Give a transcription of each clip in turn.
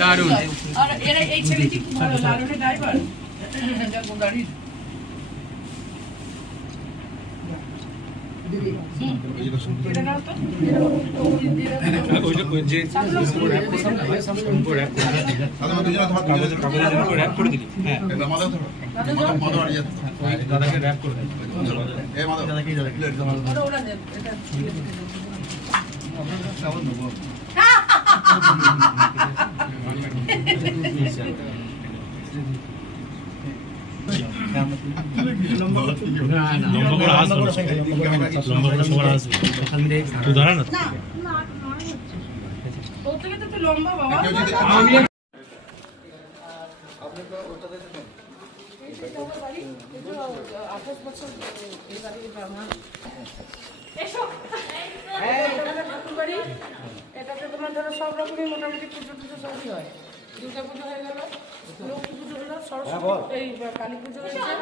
দারুণ। আর এরা এই ছেলেটি খুব ভালো, লালনের ড্রাইভার দেখো গাড়ির এটা নাও তো র‍্যাপ করে দিলি। হ্যাঁ দাদাকে র‍্যাপ করে দিলি। ওরা দেব এটা লম্বা বাবা এটাতে তোমার ধরো সব রকমই মোটামুটি পুজো টুজো সবই হয়। দুর্গা পুজো হয়ে গেল, লক্ষ্মী পুজো হলো, সরস্বতী এই কালী পুজো হয়েছে,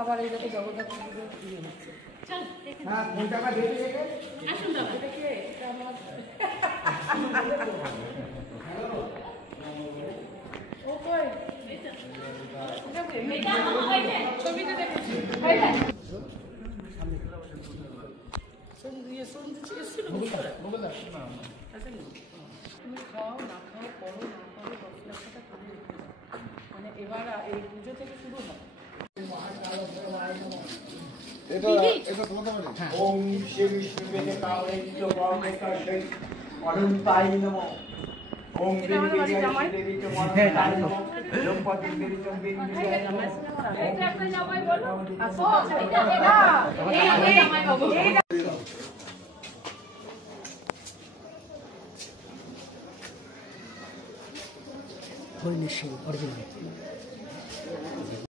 আবার এই দেখো জগন্নাথ পুজো ইয়ে হচ্ছে। ছবিতে দেখেছি তুমি খাও না খাও, পড়ো না পড়ো, 10 লাখ টাকা কামিয়ে রেখে দাও। মানে এবার এই পুজো থেকে শুরু হয়। ওম শ্রী বিষ্ণুবে কালে জগন্নাথ অনন্তাই নমঃ। ওম দেবী মনন্তাই নমঃ। লম্পতি দেবী চম্বিন্দে নমঃ। এটা একটা জামাই বলো। আসো এটা জামাই বাবু। হরিণের শিং অরিজিনাল।